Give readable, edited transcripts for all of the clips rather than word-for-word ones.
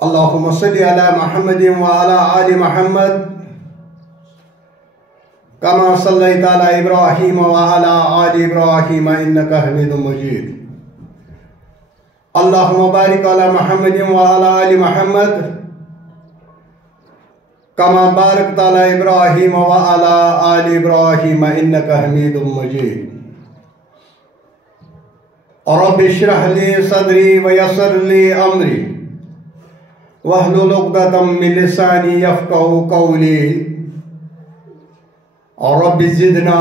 اللهم صل على محمد وعلى آل محمد كما صليت على إبراهيم وعلى آل إبراهيم إنك حميد مجيد. اللهم بارك على محمد وعلى آل محمد كما باركت على إبراهيم وعلى آل إبراهيم إنك حميد مجيد. رب اشرح لي صدري ويسر لي أمري واحلل عقدة من لساني يفقهوا قولي. رب زدنا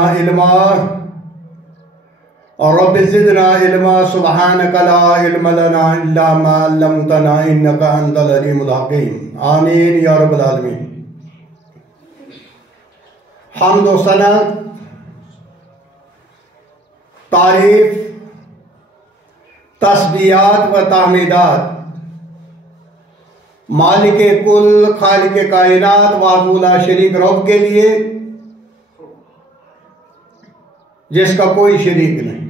علما سبحانك لا علم لنا إلا ما علمتنا إنك أنت العليم الحكيم. آمين یا رب العالمین. حمد و ثنا، تعریف، تسبیحات و تحمیدات مالک کل، خالق کائنات، وحدہ لا شریک رب کے لیے جس کا کوئی شریک نہیں.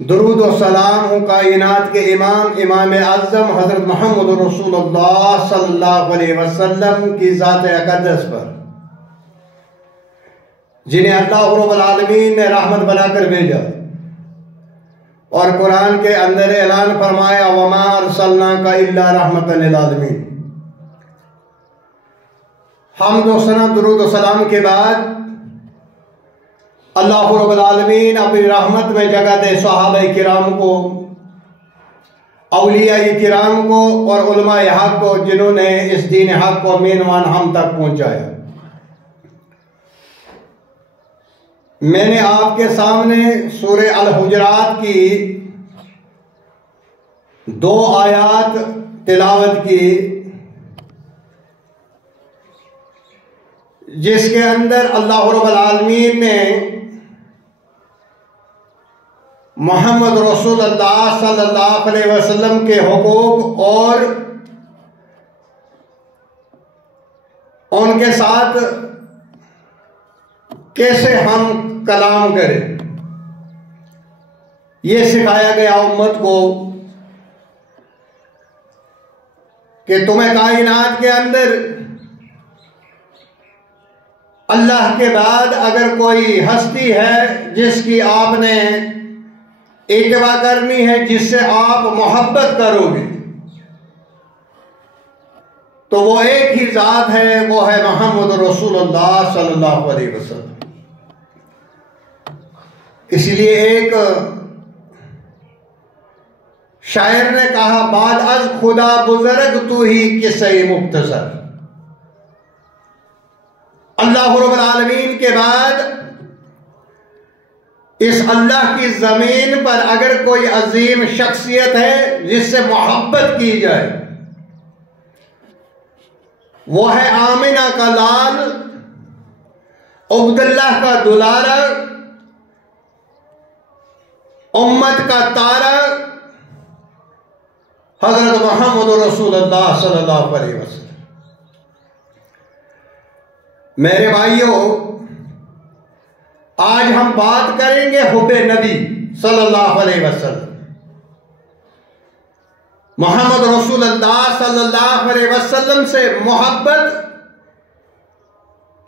درود و سلام ہوں کائنات کے امام اعظم حضرت محمد رسول اللہ صلی اللہ علیہ وسلم کی ذات اقدس پر، جنہیں اللہ رب العالمین نے رحمت بنا کر بھیجا اور قرآن کے اندر اعلان فرمایا وما ارسلناک الا رحمۃ للعالمین. حمد و ثنا، درود و سلام کے بعد اللہ رب العالمین اپنی رحمت میں جگہ دے صحابہ کرام کو، اولیاء کرام کو اور علماء حق کو، جنہوں نے اس دین حق کو مینوان ہم تک پہنچایا. میں نے آپ کے سامنے سورہ الحجرات کی 2 آیات تلاوت کی، جس کے اندر اللہ رب العالمین نے محمد رسول اللہ صلی اللہ علیہ وسلم کے حقوق اور ان کے ساتھ کیسے ہم کلام کریں یہ سکھایا گیا امت کو، کہ تمہیں کائنات کے اندر اللہ کے بعد اگر کوئی ہستی ہے جس کی آپ نے اتباع کرنی ہے، جس سے آپ محبت کرو گے، تو وہ ایک ہی ذات ہے، وہ ہے محمد رسول اللہ صلی اللہ علیہ وسلم. اس لیے ایک شاعر نے کہا بعد از خدا بزرگ تو ہی قصہ مختصر. اللہ رب العالمین کے بعد اس اللہ کی زمین پر اگر کوئی عظیم شخصیت ہے جس سے محبت کی جائے، وہ ہے آمنہ کا لال، عبداللہ کا دلارا، امت کا تارا، حضرت محمد رسول اللہ صلی اللہ علیہ وسلم. میرے بھائیوں، آج ہم بات کریں گے حب نبی صلی اللہ علیہ وسلم. محمد رسول اللہ صلی اللہ علیہ وسلم سے محبت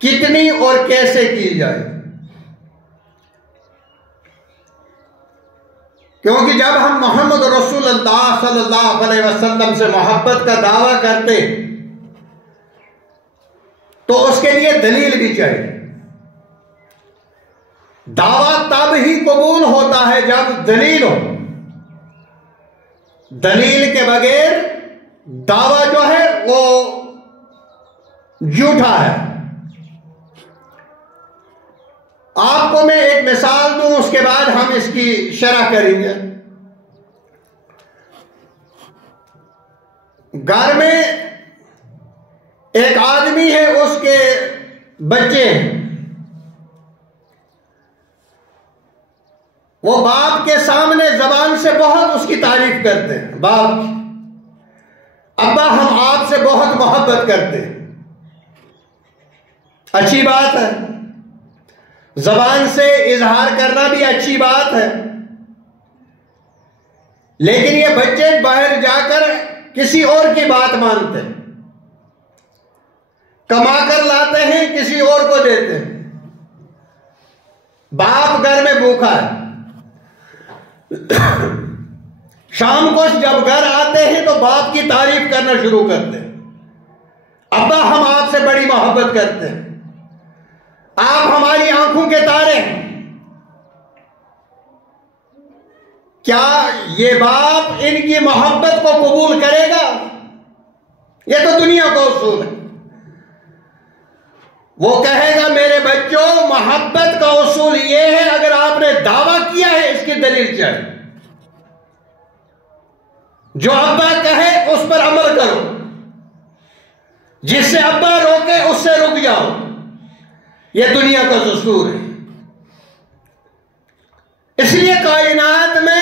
کتنی اور کیسے کی جائے، کیونکہ جب ہم محمد رسول اللہ صلی اللہ علیہ وسلم سے محبت کا دعویٰ کرتے تو اس کے لیے دلیل بھی چاہیے. دعویٰ تب ہی قبول ہوتا ہے جب دلیل ہو. دلیل کے بغیر دعویٰ جو ہے وہ جھوٹا ہے. آپ کو میں ایک مثال دوں، اس کے بعد ہم اس کی شرح کریں گے. گھر میں ایک آدمی ہے، اس کے بچے ہیں، وہ باپ کے سامنے زبان سے بہت اس کی تعریف کرتے ہیں. باپ، ابا ہم آپ سے بہت محبت کرتے ہیں. اچھی بات ہے، زبان سے اظہار کرنا بھی اچھی بات ہے، لیکن یہ بچے باہر جا کر کسی اور کی بات مانتے ہیں، کما کر لاتے ہیں کسی اور کو دیتے ہیں۔ باپ گھر میں بھوکا ہے، شام کو جب گھر آتے ہیں تو باپ کی تعریف کرنا شروع کرتے ہیں، ابا ہم آپ سے بڑی محبت کرتے ہیں، آپ ہماری آنکھوں کے تارے ہیں۔ کیا یہ باپ ان کی محبت کو قبول کرے گا؟ یہ تو دنیا کا اصول ہے۔ وہ کہے گا میرے بچوں، محبت کا اصول یہ ہے، اگر آپ نے دعویٰ کیا ہے اس کی دلیل چاہیے، جو ابا کہے اس پر عمل کرو، جس سے ابا روکے اس سے رک جاؤ۔ یہ دنیا کا دستور ہے۔ اس لیے کائنات میں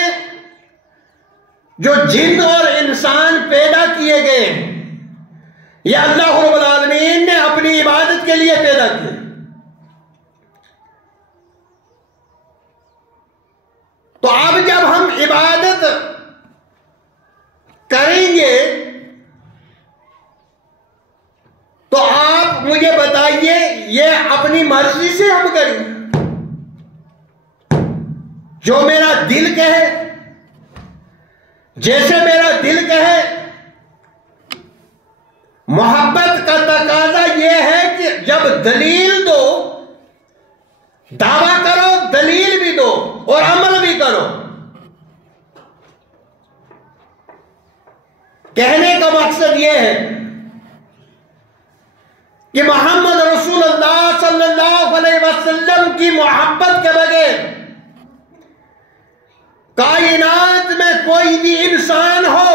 جو جن اور انسان پیدا کیے گئے ہیں، یہ اللہ رب العالمین نے اپنی عبادت کے لیے پیدا کیے۔ تو اب جب ہم عبادت کریں گے تو آپ مجھے بتائیے، یہ اپنی مرضی سے ہم کریں گے؟ جو میرا دل کہے، جیسے میرا دل کہے؟ محبت کا تقاضا یہ ہے کہ جب دلیل دو، دعویٰ کرو، دلیل بھی دو اور عمل بھی کرو۔ کہنے کا مقصد یہ ہے کہ محمد رسول اللہ صلی اللہ علیہ وسلم کی محبت کے بغیر کائنات میں کوئی بھی انسان ہو،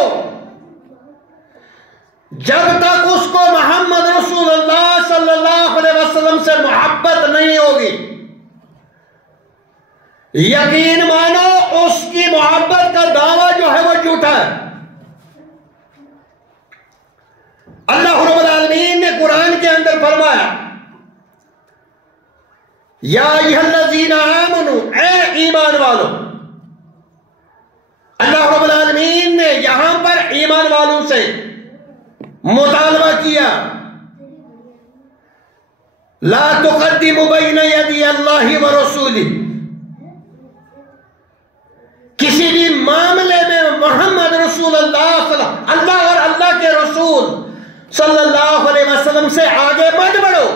جب تک اس کو محمد رسول اللہ صلی اللہ علیہ وسلم سے محبت نہیں ہوگی، یقین مانو اس کی محبت کا دعویٰ جو ہے وہ جھوٹا ہے۔ اللہ رب العالمین نے قرآن کے اندر فرمایا، یا ایھا الذین آمنوا، اے ایمان والو۔ اللہ رب العالمین نے یہاں پر ایمان والوں سے مطالبہ کیا، لا تقدموا بین یدی اللہ ورسولہ۔ کسی بھی معاملے میں محمد رسول اللہ اللہ اور اللہ کے رسول صلی اللہ علیہ وسلم سے آگے مت بڑھو۔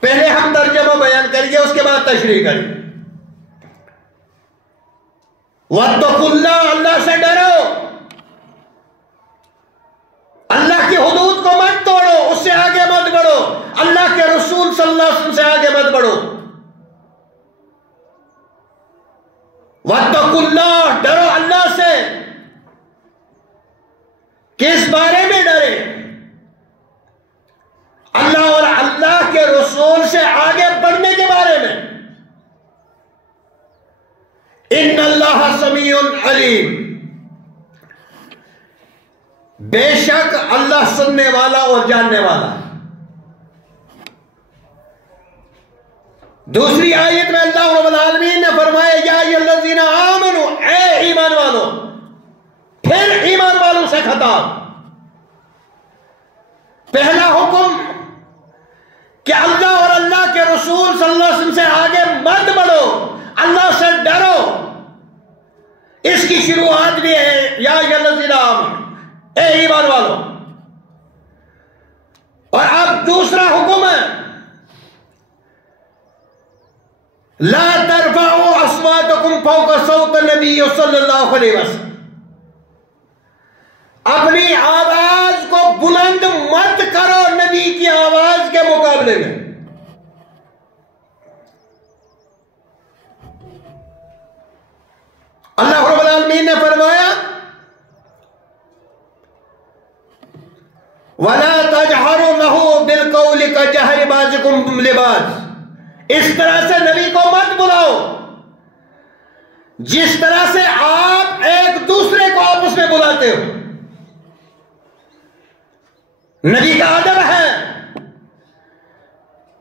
پہلے ہم ترجمہ بیان کریے، اس کے بعد تشریح کریں۔ واتقوا اللہ، اللہ سے ڈرو، اللہ کی حدود کو مت توڑو، اس سے آگے مت بڑھو، اللہ کے رسول صلی اللہ علیہ وسلم سے آگے مت بڑھو۔ واتقوا اللہ، ڈرو اللہ سے۔ کس بارے میں ڈرے؟ اللہ اور اللہ کے رسول سے آگے بڑھنے کے بارے میں۔ ان اللہ سمیع علیم، بے شک اللہ سننے والا اور جاننے والا۔ دوسری آیت میں اللہ رب العالمین نے فرمایا، یا ایھا الذین آمنوا، اے ایمان والو۔ پھر ایمان والوں سے خطاب۔ پہلا حکم کہ اللہ اور اللہ کے رسول صلی اللہ علیہ وسلم سے آگے مت بڑھو، اللہ سے ڈرو۔ اس کی شروعات بھی ہے، یا ایھا الذین آمنوا، اے ایمان والو۔ اور اب دوسرا حکم ہے، لا ترفعوا اصواتکم فوق صوت النبی صلی اللہ علیہ وسلم۔ اپنی آواز کو بلند مت کرو نبی کی آواز کے مقابلے میں۔ اللہ رب العالمین نے فرمایا، وَلَا تَجْهَرُوا لَهُ بِالْقَوْلِ كَجَهْرِ بَعْضِكُمْ لِبَعْضٍ۔ اس طرح سے نبی کو مت بلاؤ جس طرح سے آپ ایک دوسرے کو آپس میں بلاتے ہو۔ نبی کا ادب ہے،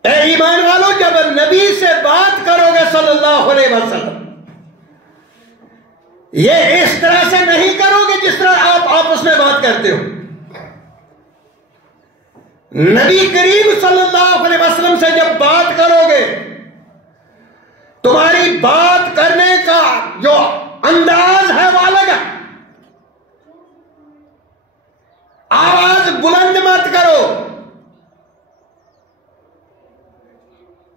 اے ایمان والو، جب نبی سے بات کرو گے صلی اللہ علیہ وسلم یہ اس طرح سے نہیں کرو گے جس طرح آپ آپس میں بات کرتے ہو. نبی کریم صلی اللہ علیہ وسلم سے جب بات کرو گے تمہاری بات کرنے کا جو انداز ہے وہ الگ ہے. آواز بلند مت کرو،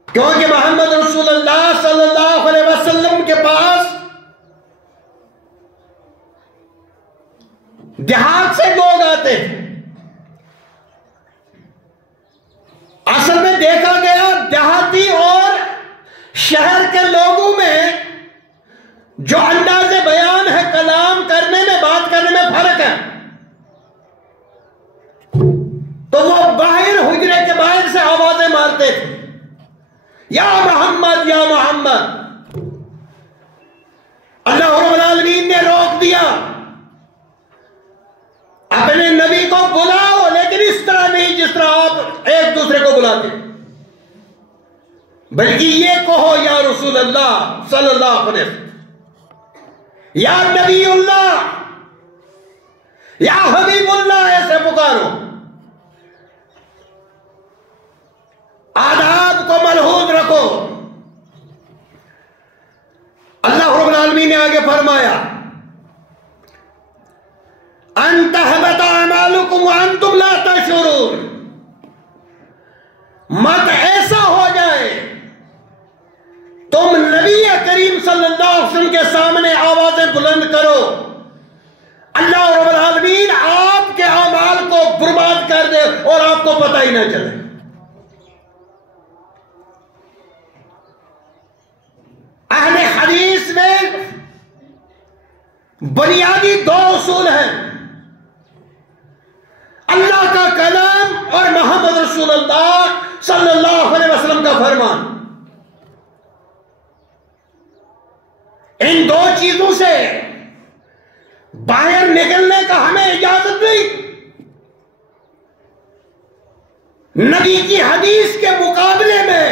کیونکہ محمد رسول اللہ صلی اللہ علیہ وسلم کے پاس دیہات سے لوگ آتے ہیں. اصل میں دیکھا گیا دیہاتی اور شہر کے لوگوں میں جو انداز بیان ہے، کلام کرنے میں، بات کرنے میں فرق ہے. تو وہ باہر حجرے کے باہر سے آوازیں مارتے تھے، یا محمد یا محمد. اللہ رب العالمین نے روک دیا، اپنے نبی کو بلاؤ لیکن اس طرح نہیں جس طرح آپ ایک دوسرے کو بلاتے، بلکہ یہ کہو یا رسول اللہ صلی اللہ علیہ وسلم، یا نبی اللہ، یا حبیب اللہ، ایسے پکارو. آداب کو ملحوظ رکھو. اللہ رب العالمین نے آگے فرمایا ان تحبط اعمالکم وانتم لا تشعرون. مت ایسا ہو جائے تم نبی کریم صلی اللہ علیہ وسلم کے سامنے آوازیں بلند کرو، اللہ رب العالمین آپ کے اعمال کو برباد کر دے اور آپ کو پتہ ہی نہ چلے. اہل حدیث میں بنیادی دو اصول ہیں، اللہ کا کلام اور محمد رسول اللہ صلی اللہ علیہ وسلم کا فرمان. ان دو چیزوں سے باہر نکلنے کا ہمیں اجازت نہیں. نبی کی حدیث کے مقابلے میں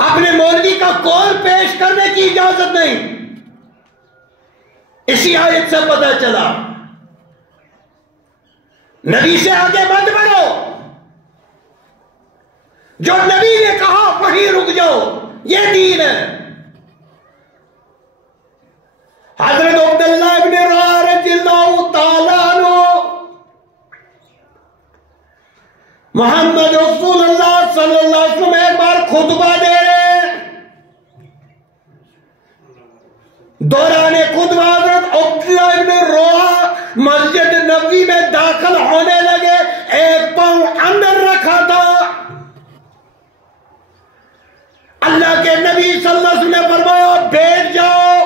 اپنے مولوی کا قول پیش کرنے کی اجازت نہیں. اسی آیت سے پتہ چلا نبی سے آگے مت بڑھو، جو نبی نے کہا وہیں رک جاؤ، یہ دین ہے. حضرت عبداللہ ابن رواحہ رضی اللہ تعالیٰ عنہ محمد رسول اللہ صلی اللہ علیہ وسلم ایک بار خطبہ دے رہے، دوران خطبہ حضرت عبداللہ ابن رواحہ مسجد نبوی میں داخل ہونے لگے، ایک پاؤں اندر رکھا تھا. اللہ کے نبی صلی اللہ علیہ وسلم نے فرمایا بیٹھ جاؤ.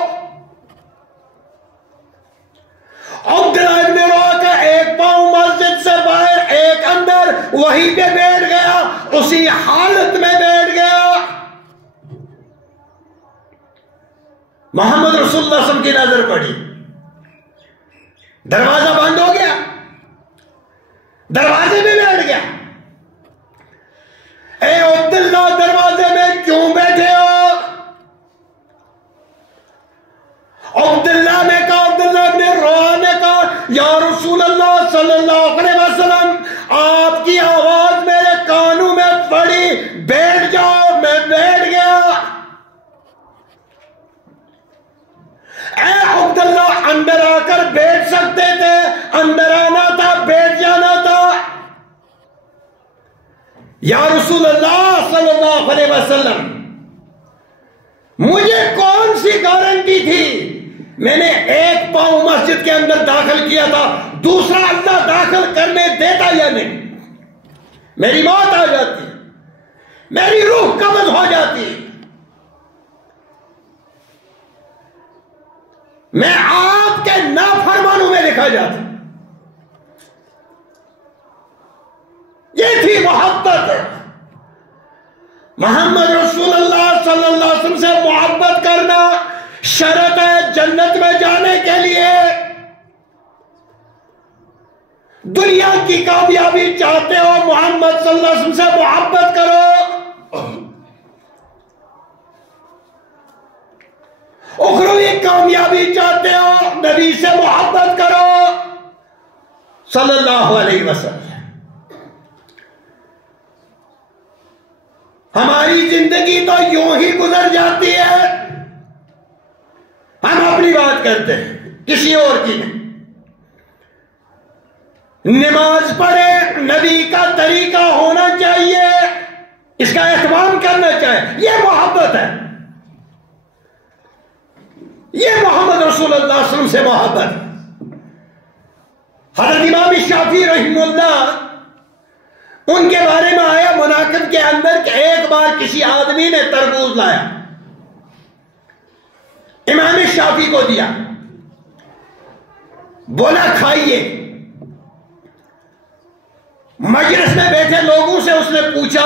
عبداللہ ابن رواحہ کا ایک پاؤں مسجد سے باہر ایک اندر، وہیں پہ بیٹھ گیا، اسی حالت میں بیٹھ گیا. محمد رسول اللہ صلی اللہ علیہ وسلم کی نظر پڑی، دروازہ بند ہو گیا، دروازے میں بیٹھ گیا. اے عبداللہ دروازے میں کیوں بیٹھے ہو؟ عبداللہ نے کہا، عبداللہ ابن رواحہ نے کہا یا رسول اللہ صلی اللہ علیہ وسلم آپ کی آواز میرے کانوں میں پڑی، بیٹھ جاؤ. میں بیٹھ گیا. اے عبداللہ اندر آ کر بیٹھ سکتے تھے، اندر آنا تھا، بیٹھ جانا تھا. یا رسول اللہ صلی اللہ علیہ وسلم مجھے کون سی گارنٹی تھی؟ میں نے ایک پاؤں مسجد کے اندر داخل کیا تھا، دوسرا اللہ داخل کرنے دیتا یا نہیں؟ میری موت آ جاتی، میری روح قبض ہو جاتی، میں آپ کے نافرمانوں میں لکھا جاتا. یہ تھی محبت. محمد رسول اللہ صلی اللہ علیہ وسلم سے محبت کرنا شرط ہے جنت میں جانے کے لیے. دنیا کی کامیابی چاہتے ہو، محمد صلی اللہ علیہ وسلم سے محبت کرو. اخروی کامیابی چاہتے ہو نبی سے محبت کرو صلی اللہ علیہ وسلم۔ ہماری زندگی تو یوں ہی گزر جاتی ہے، ہم اپنی بات کرتے ہیں کسی اور کی نہیں۔ نماز پڑھے نبی کا طریقہ ہونا چاہیے، اس کا اہتمام کرنا چاہیے، یہ محبت ہے، یہ محمد رسول اللہ صلی اللہ علیہ وسلم سے محبت۔ حضرت امام شافعی رحمہ اللہ ان کے بارے میں آیا مناقب کے اندر کہ ایک بار کسی آدمی نے تربوز لایا، امام شافعی کو دیا، بولا کھائیے۔ مجلس میں بیٹھے لوگوں سے اس نے پوچھا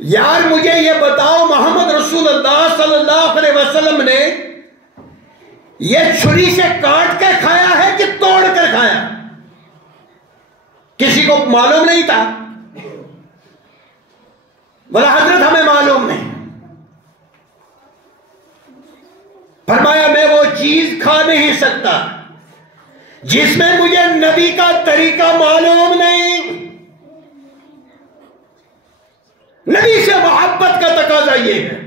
یار مجھے یہ بتاؤ محمد رسول اللہ صلی اللہ علیہ وسلم نے یہ چھری سے کاٹ کے کھایا ہے کہ توڑ کر کھایا؟ کسی کو معلوم نہیں تھا، بولا حضرت ہمیں معلوم نہیں۔ فرمایا میں وہ چیز کھا نہیں سکتا جس میں مجھے نبی کا طریقہ معلوم نہیں۔ نبی سے محبت کا تقاضا یہ ہے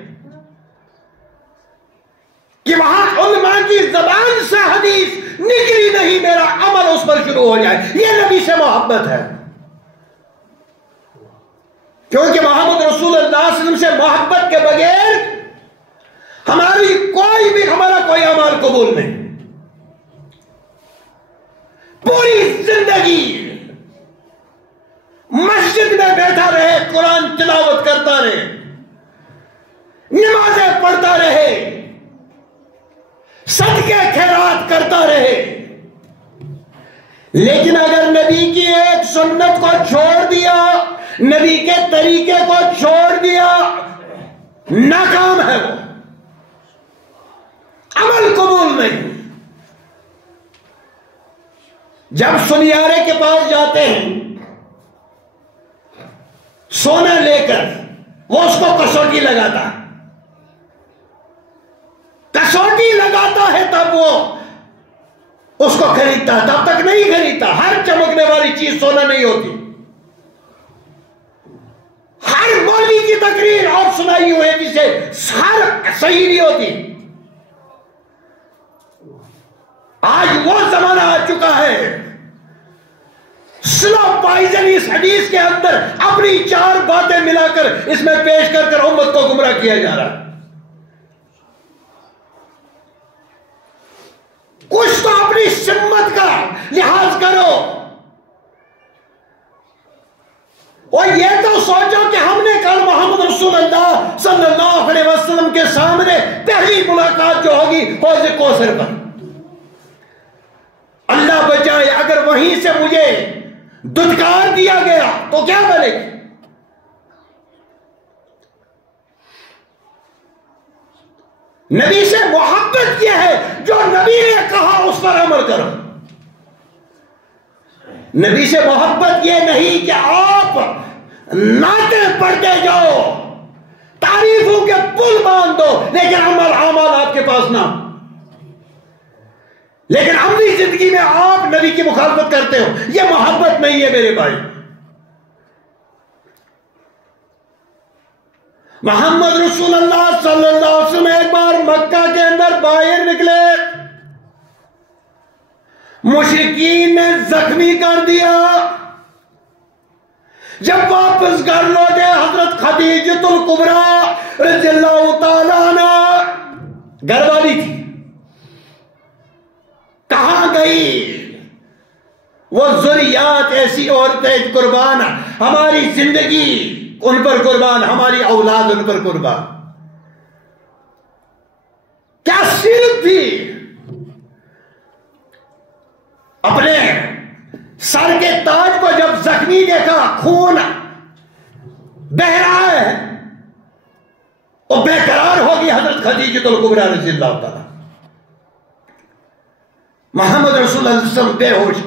کہ وہاں علماء کی زبان سے حدیث نکلی نہیں، میرا عمل اس پر شروع ہو جائے، یہ نبی سے محبت ہے۔ کیونکہ محمد رسول اللہ صلی اللہ علیہ وسلم سے محبت کے بغیر ہمارا کوئی عمل قبول نہیں۔ پوری زندگی مسجد میں بیٹھا رہے، قرآن تلاوت کرتا رہے، نمازیں پڑھتا رہے، صدقے خیرات کرتا رہے، لیکن اگر نبی کی ایک سنت کو چھوڑ دیا، نبی کے طریقے کو چھوڑ دیا، ناکام ہے وہ، عمل قبول نہیں۔ جب سنیارے کے پاس جاتے ہیں سونا لے کر، وہ اس کو کسوٹی لگاتا ہے تب وہ اس کو خریدتا ہے، تب تک نہیں خریدتا۔ ہر چمکنے والی چیز سونا نہیں ہوتی، ہر مولوی کی تقریر اور سنائی ہوئے جسے ہر صحیح نہیں ہوتی۔ آج وہ زمانہ آ چکا ہے، سلو پائزن اس حدیث کے اندر اپنی چار باتیں ملا کر اس میں پیش کر کر امت کو گمراہ کیا جا رہا ہے۔ کچھ تو اپنی سمت کا لحاظ کرو، اور یہ تو سوچو کہ ہم نے کل محمد رسول اللہ صلی اللہ علیہ وسلم کے سامنے پہلی ملاقات جو ہوگی حوض کوثر پر، اللہ بچائے اگر وہیں سے مجھے دھتکار دیا گیا تو کیا بنے گی؟ نبی سے محبت یہ ہے جو نبی نے کہا اس پر عمل کرو۔ نبی سے محبت یہ نہیں کہ آپ نعتیں پڑھتے جاؤ، تعریفوں کے پل باندھ دو، لیکن عمل آپ کے پاس نہ، لیکن عملی زندگی میں آپ نبی کی مخالفت کرتے ہو، یہ محبت نہیں ہے میرے بھائی۔ محمد رسول اللہ صلی اللہ علیہ وسلم ایک بار مکہ کے اندر باہر نکلے، مشرکین نے زخمی کر دیا، جب واپس گھر لوٹے حضرت خدیجۃ الکبریٰ رضی اللہ تعالیٰ عنہ گھر والی تھی، کہاں گئی؟ وہ ذریات ایسی عورتیں قربان، ہماری زندگی ان پر قربان، ہماری اولاد ان پر قربان۔ کیا سیرت تھی! اپنے سر کے تاج کو جب زخمی دیکھا، خون بہ رہا ہے، وہ بے قرار ہوگی حضرت خدیجۃ الکبریٰ رضی اللہ تعالیٰ۔ محمد رسول اللہ صلی اللہ علیہ وسلم بے ہوش،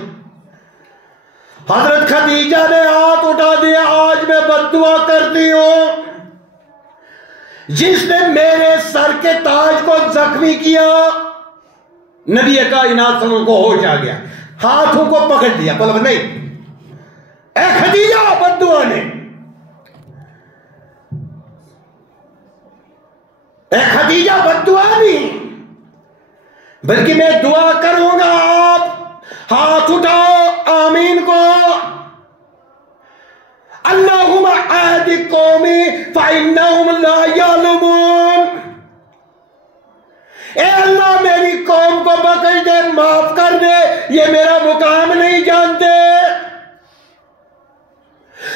حضرت خدیجہ نے ہاتھ اٹھا دیا، آج میں بد دعا کرتی ہوں جس نے میرے سر کے تاج کو زخمی کیا، نبی کائنات صلی اللہ علیہ وسلم کو ہوش آ گیا، ہاتھوں کو پکڑ لیا، بولا نہیں اے خدیجہ بد دعا نے، اے خدیجہ بد دعا نہیں، بلکہ میں دعا کروں گا، آپ ہاتھ اٹھاؤ آمین کو، اللہم اہد قومی فإنہم لا یعلمون، اے اللہ میری قوم کو بخش دے، معاف کر دے، یہ میرا مقام نہیں جانتے۔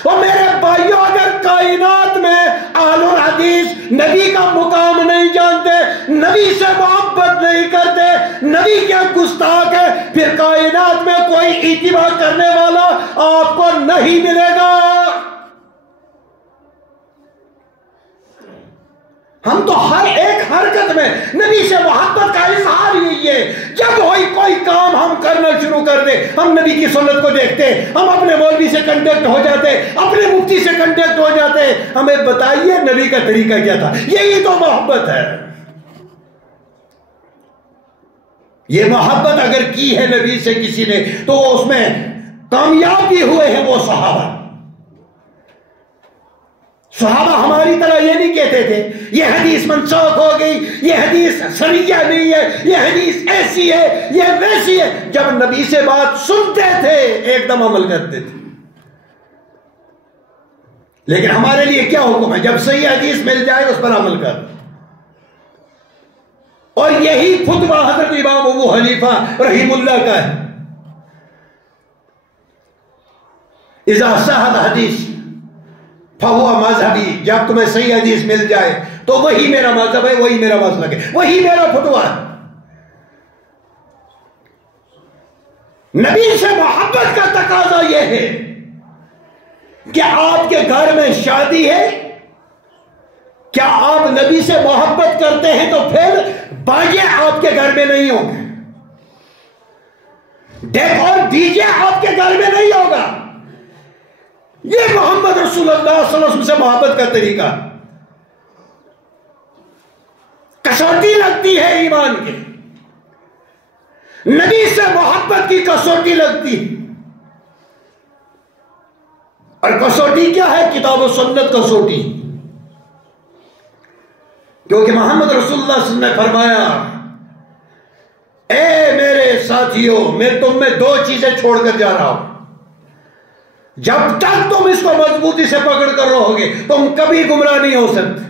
اور میرے بھائیوں، اگر کائنات میں اہل الحدیث نبی کا مقام نہیں جانتے، نبی سے محبت نہیں کرتے، نبی کے گستاخ ہے، پھر کائنات میں کوئی اتباع کرنے والا آپ کو نہیں ملے گا۔ ہم تو ہر ایک حرکت میں نبی سے محبت کا اظہار ہی ہے۔ جب کوئی کام ہم کرنا شروع کر دیں، ہم نبی کی سنت کو دیکھتے، ہم اپنے مولوی سے کنٹیکٹ ہو جاتے، اپنے مفتی سے کنٹیکٹ ہو جاتے، ہمیں بتائیے نبی کا طریقہ کیا تھا۔ یہی تو محبت ہے۔ یہ محبت اگر کی ہے نبی سے کسی نے تو اس میں کامیاب بھی ہوئے ہیں وہ صحابہ۔ صحابہ ہماری طرح یہ نہیں کہتے تھے یہ حدیث منسوخ ہو گئی، یہ حدیث صحیح نہیں ہے، یہ حدیث ایسی ہے، یہ ویسی ہے۔ جب نبی سے بات سنتے تھے ایک دم عمل کرتے تھے۔ لیکن ہمارے لیے کیا حکم ہے؟ جب صحیح حدیث مل جائے اس پر عمل کر۔ اور یہی فتویٰ حضرت امام ابو حنیفہ رحیم اللہ کا ہے، اذا صح الحدیث فہو مذہبی، جب تمہیں صحیح حدیث مل جائے تو وہی میرا مذہب ہے، وہی میرا مسلک ہے، وہی میرا فتویٰ ہے۔ نبی سے محبت کا تقاضا یہ ہے کہ آپ کے گھر میں شادی ہے، کیا آپ نبی سے محبت کرتے ہیں تو پھر باجے آپ کے گھر میں نہیں ہوں گے، ڈیک اور ڈی جے آپ کے گھر میں نہیں ہوگا۔ یہ محمد رسول اللہ صلی اللہ علیہ وسلم سے محبت کا طریقہ۔ کسوٹی لگتی ہے ایمان کی، نبی سے محبت کی کسوٹی لگتی ہے۔ اور کسوٹی کیا ہے؟ کتاب و سنت کسوٹی۔ کیونکہ محمد رسول اللہ صلی اللہ علیہ وسلم نے فرمایا، اے میرے ساتھیوں، میں تم میں دو چیزیں چھوڑ کر جا رہا ہوں، جب تک تم اس کو مضبوطی سے پکڑ کر رہو گے تم کبھی گمراہ نہیں ہو سکتے،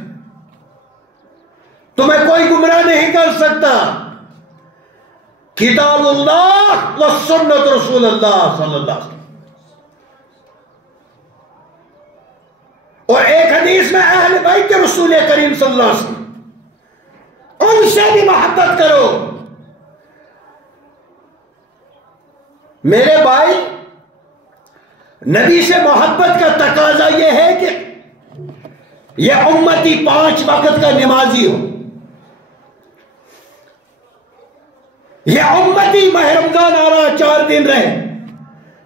تمہیں کوئی گمراہ نہیں کر سکتا۔ کتاب اللہ و سنت رسول اللہ صلی اللہ علیہ وسلم۔ اور ایک حدیث میں اہل بیت کے رسول کریم صلی اللہ علیہ وسلم، ان سے بھی محبت کرو۔ میرے بھائی، نبی سے محبت کا تقاضا یہ ہے کہ یہ امتی 5 وقت کا نمازی ہو، یہ امتی ماہ رمضان آ رہا 4 دن رہے،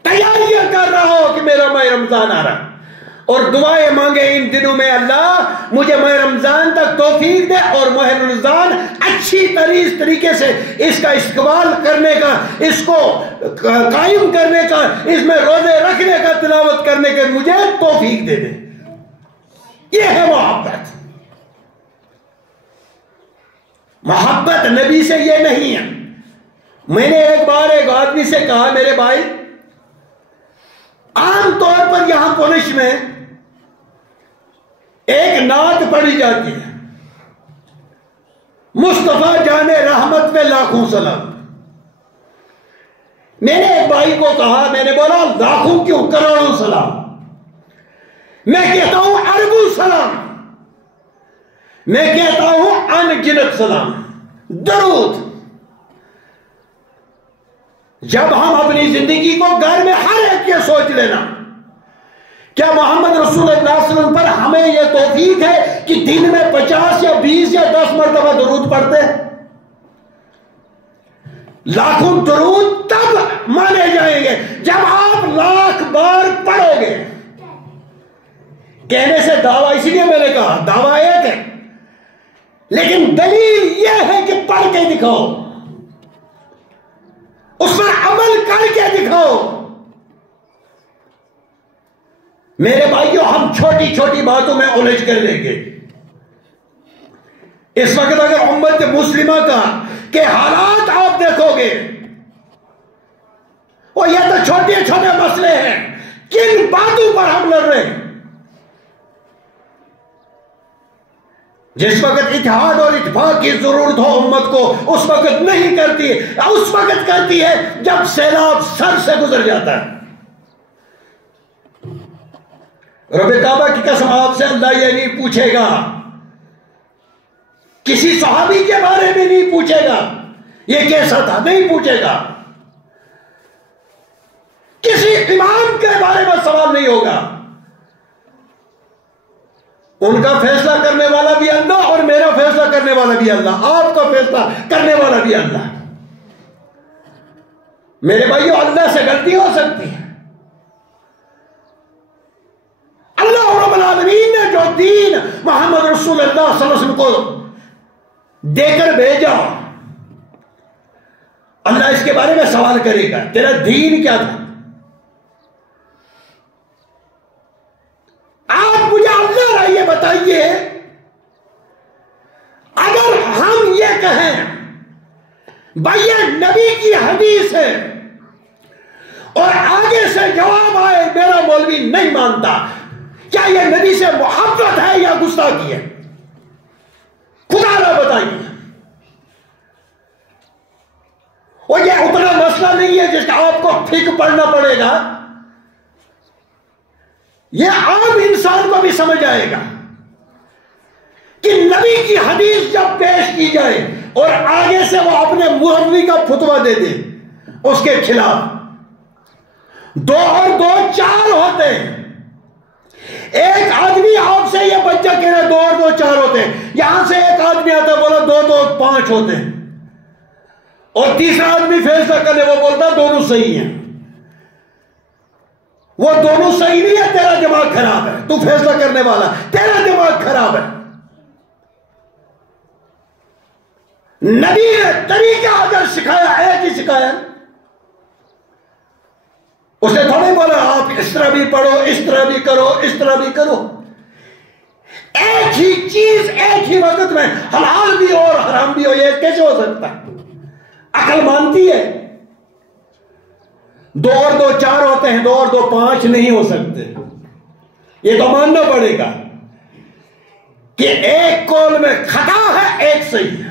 تیاریاں کر رہا ہو کہ میرا ماہ رمضان آ رہا، اور دعائیں مانگے ان دنوں میں، اللہ مجھے ماہ رمضان تک توفیق دے، اور ماہ رمضان اچھی طریقے سے اس کا استقبال کرنے کا، اس کو قائم کرنے کا، اس میں روزے رکھنے کا، تلاوت کرنے کے مجھے توفیق دے دے۔ یہ ہے محبت۔ محبت نبی سے یہ نہیں ہے۔ میں نے ایک بار ایک آدمی سے کہا، میرے بھائی، عام طور پر یہاں پونچھ میں ایک نعت پڑھی جاتی ہے، مصطفیٰ جان رحمت پہ لاکھوں سلام۔ میں نے ایک بھائی کو کہا، میں نے بولا لاکھوں کیوں، کروڑوں سلام۔ میں کہتا ہوں اربوں سلام، میں کہتا ہوں ان گنت سلام، درود۔ جب ہم اپنی زندگی کو گھر میں ہر ایک یہ سوچ لینا، کیا محمد رسول اللہ صلی اللہ علیہ وسلم پر ہمیں یہ توفیق ہے کہ دن میں 50 یا 20 یا 10 مرتبہ درود پڑھتے ہیں؟ لاکھوں درود تب مانے جائیں گے جب آپ لاکھ بار پڑھو گے۔ کہنے سے دعویٰ، اسی لیے میں نے کہا دعویٰ ایک ہے، لیکن دلیل یہ ہے کہ پڑھ کے دکھاؤ، اس پر عمل کر کے دکھاؤ۔ میرے بھائیوں، ہم چھوٹی چھوٹی باتوں میں الجھ کر لیں گے۔ اس وقت اگر امت مسلمہ کا کہ حالات آپ دیکھو گے، وہ یہ تو چھوٹے چھوٹے مسئلے ہیں، کن باتوں پر ہم لڑ رہے ہیں؟ جس وقت اتحاد اور اتفاق کی ضرورت ہو امت کو، اس وقت نہیں کرتی، اس وقت کرتی ہے جب سیلاب سر سے گزر جاتا ہے۔ رب کعبہ کی قسم، آپ سے اللہ یہ نہیں پوچھے گا، کسی صحابی کے بارے میں نہیں پوچھے گا یہ کیسا تھا، نہیں پوچھے گا، کسی امام کے بارے میں سوال نہیں ہوگا۔ ان کا فیصلہ کرنے والا بھی اللہ اور میرا فیصلہ کرنے والا بھی اللہ، آپ کا فیصلہ کرنے والا بھی اللہ۔ میرے بھائیوں، اللہ سے غلطی ہو سکتی ہے۔ اللہ رب العالمین نے جو دین محمد رسول اللہ صلی اللہ علیہ وسلم کو دے کر بھیجا، اللہ اس کے بارے میں سوال کرے گا، تیرا دین کیا تھا؟ آپ مجھے اللہ رائے بتائیے، اگر ہم یہ کہیں بھائی یہ نبی کی حدیث ہے اور آگے سے جواب آئے میرا مولوی نہیں مانتا، کیا یہ نبی سے محبت ہے یا گستاخی ہے؟ خدا نہ بتائیے۔ اور یہ اتنا مسئلہ نہیں ہے جس کا آپ کو فقہ پڑھنا پڑے گا، یہ عام انسان کو بھی سمجھ آئے گا کہ نبی کی حدیث جب پیش کی جائے اور آگے سے وہ اپنے مولوی کا فتویٰ دے دے اس کے خلاف، 2 اور 2 4 ہوتے ہیں۔ ایک آدمی آپ سے یہ بچہ کہہ رہا 2 اور 2 4 ہوتے ہیں، یہاں سے ایک آدمی آتا ہے بولا 2 2 5 ہوتے ہیں، اور تیسرا آدمی فیصلہ کرنے وہ بولتا دونوں صحیح ہیں۔ وہ دونوں صحیح نہیں ہے، تیرا دماغ خراب ہے، تو فیصلہ کرنے والا تیرا دماغ خراب ہے۔ نبی نے طریقہ اگر سکھایا ایک ہی سکھایا، اس نے تھوڑے بولا آپ اس طرح بھی پڑھو، اس طرح بھی کرو، اس طرح بھی کرو۔ ایک ہی چیز ایک ہی وقت میں حلال بھی اور حرام بھی ہو، یہ کیسے ہو سکتا ہے؟ عقل مانتی ہے 2 اور 2 4 ہوتے ہیں، 2 اور 2 5 نہیں ہو سکتے۔ یہ تو ماننا پڑے گا کہ ایک قول میں خطا ہے، ایک صحیح ہے۔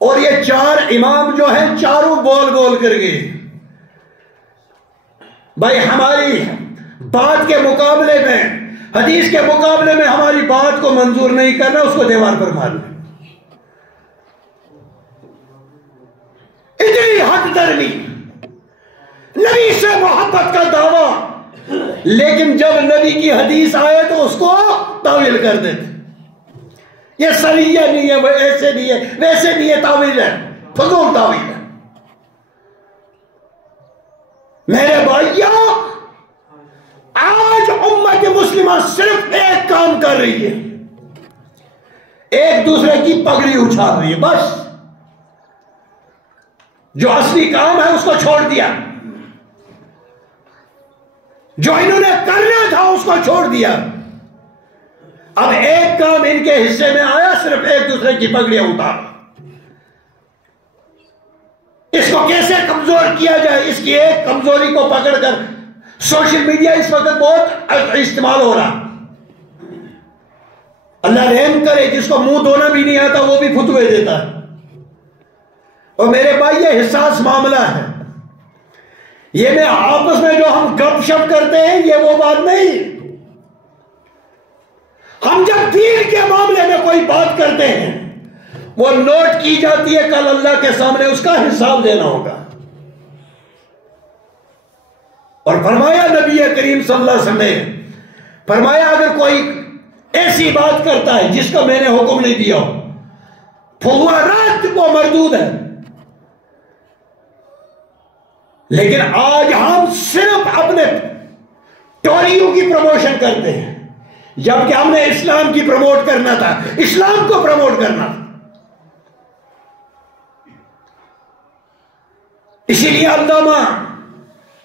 اور یہ 4 امام جو ہیں چاروں بول کر گئے، بھائی ہماری بات کے مقابلے میں، حدیث کے مقابلے میں ہماری بات کو منظور نہیں کرنا، اس کو دیوار پر مارنا۔ اتنی حد درمی، نبی سے محبت کا دعویٰ، لیکن جب نبی کی حدیث آئے تو اس کو تعویل کر دیتے۔ یہ سریہ نہیں ہے، وہ ایسے نہیں ہے، ویسے نہیں ہے، تعویل ہے، فضول تعویل ہے۔ میرے بھائیوں، آج امت مسلمہ صرف ایک کام کر رہی ہے، ایک دوسرے کی پگڑی اچھال رہی ہے، بس۔ جو اصلی کام ہے اس کو چھوڑ دیا، جو انہوں نے کرنا تھا اس کو چھوڑ دیا۔ اب ایک کام ان کے حصے میں آیا، صرف ایک دوسرے کی پگڑیاں اتار۔ اس کو کیسے کمزور کیا جائے، اس کی ایک کمزوری کو پکڑ کر سوشل میڈیا اس وقت بہت استعمال ہو رہا۔ اللہ رحم کرے، جس کو منہ دھونا بھی نہیں آتا وہ بھی فتوے دیتا ہے۔ اور میرے بھائی یہ حساس معاملہ ہے، یہ میں آپس میں جو ہم گپ شپ کرتے ہیں یہ وہ بات نہیں۔ ہم جب دین کے معاملے میں کوئی بات کرتے ہیں وہ نوٹ کی جاتی ہے، کل اللہ کے سامنے اس کا حساب دینا ہوگا۔ اور فرمایا نبی کریم صلی اللہ علیہ وسلم نے فرمایا، اگر کوئی ایسی بات کرتا ہے جس کا میں نے حکم نہیں دیا ہو، فہو رد، وہ مردود ہے۔ لیکن آج ہم صرف اپنے ٹوریوں کی پروموشن کرتے ہیں، جبکہ ہم نے اسلام کی پروموٹ کرنا تھا، اسلام کو پروموٹ کرنا تھا۔ اسی لیے علامہ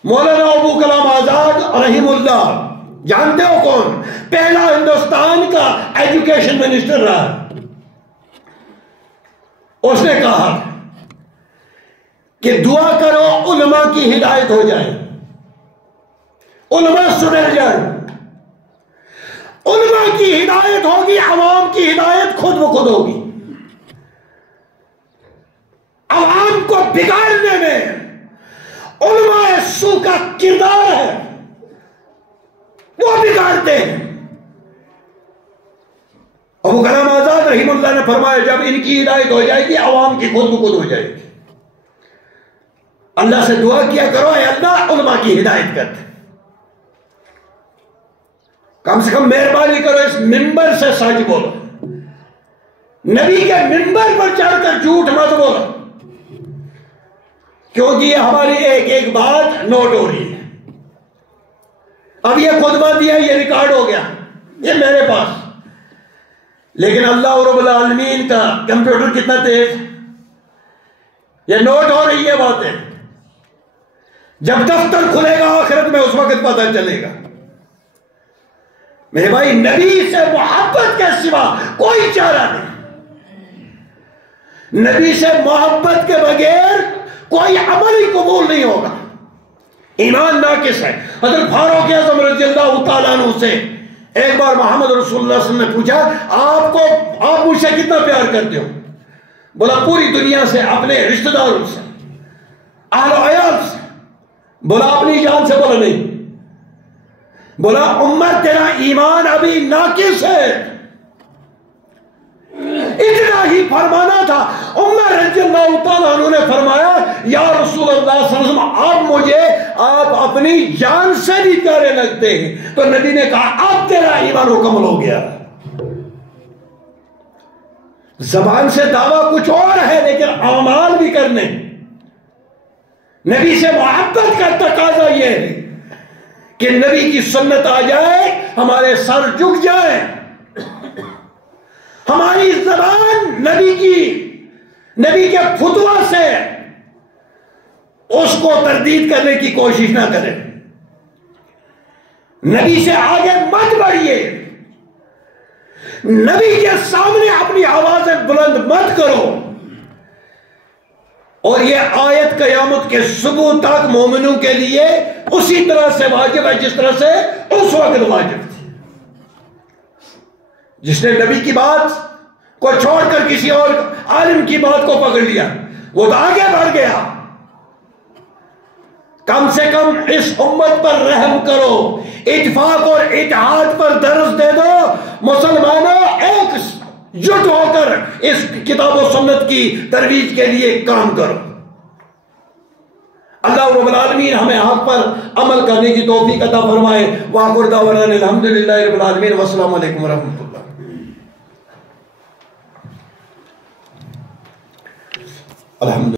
مولانا ابو کلام آزاد رحم اللہ، جانتے ہو کون؟ پہلا ہندوستان کا ایجوکیشن منسٹر رہا۔ اس نے کہا کہ دعا کرو علماء کی ہدایت ہو جائے، علماء سدھر جائیں۔ علماء کی ہدایت ہوگی، عوام کی ہدایت خود بخود ہوگی۔ عوام کو بگاڑنے میں علماء سو کا کردار ہے، وہ بگاڑتے ہیں۔ ابو کلام آزاد رحم اللہ نے فرمایا جب ان کی ہدایت ہو جائے گی عوام کی خود بخود ہو جائے گی۔ اللہ سے دعا کیا کرو اے اللہ علماء کی ہدایت کر دے، کم سے کم مہربانی کرو اس منبر سے سچ بولو، نبی کے منبر پر چڑھ کر جھوٹ مت بولو، کیونکہ یہ ہماری ایک ایک بات نوٹ ہو رہی ہے۔ اب یہ خطبہ دیا، یہ ریکارڈ ہو گیا، یہ میرے پاس، لیکن اللہ رب العالمین کا کمپیوٹر کتنا تیز، یہ نوٹ ہو رہی ہے باتیں، جب دفتر کھلے گا آخرت میں اس وقت پتہ چلے گا۔ میرے بھائی نبی سے محبت کے سوا کوئی چارہ نہیں، نبی سے محبت کے بغیر کوئی عمل ہی قبول نہیں ہوگا، ایمان ناقص ہے۔ حضرت فاروق اعظم رضی اللہ تعالیٰ عنہ سے ایک بار محمد رسول اللہ صلی اللہ علیہ وسلم نے پوچھا آپ مجھ سے کتنا پیار کرتے ہو؟ بولا پوری دنیا سے، اپنے رشتہ داروں سے، اہل و عیال سے۔ بولا اپنی جان سے؟ بولا نہیں۔ بولا عمر تیرا ایمان ابھی ناقص ہے، اتنا ہی فرمانا تھا۔ عمر رضی اللہ تعالیٰ عنہ نے فرمایا یا رسول اللہ صلی اللہ علیہ وسلم آپ اپنی جان سے بھی پیارے لگتے ہیں۔ تو نبی نے کہا اب تیرا ایمان مکمل ہو گیا۔ زبان سے دعویٰ کچھ اور ہے لیکن اعمال بھی کرنے۔ نبی سے محبت کا تقاضا یہ ہے کہ نبی کی سنت آ جائے، ہمارے سر جھک جائیں، ہماری زبان نبی کے فتویٰ سے اس کو تردید کرنے کی کوشش نہ کرے۔ نبی سے آگے مت بڑھیے، نبی کے سامنے اپنی آوازیں بلند مت کرو۔ اور یہ آیت قیامت کے صبح تک مومنوں کے لیے اسی طرح سے واجب ہے جس طرح سے اس وقت واجب تھی۔ جس نے نبی کی بات کو چھوڑ کر کسی اور عالم کی بات کو پکڑ لیا وہ تو آگے بڑھ گیا۔ کم سے کم اس امت پر رحم کرو، اتفاق اور اتحاد پر درس دے دو۔ مسلمانوں ایک جٹ ہو کر اس کتاب و سنت کی ترویج کے لیے کام کرو۔ اللہ رب العالمین ہمیں حق پر عمل کرنے کی توفیق عطا فرمائے۔ وآخر دعوانا الحمدللہ رب العالمین والسلام علیکم ورحمۃ اللہ۔ الحمد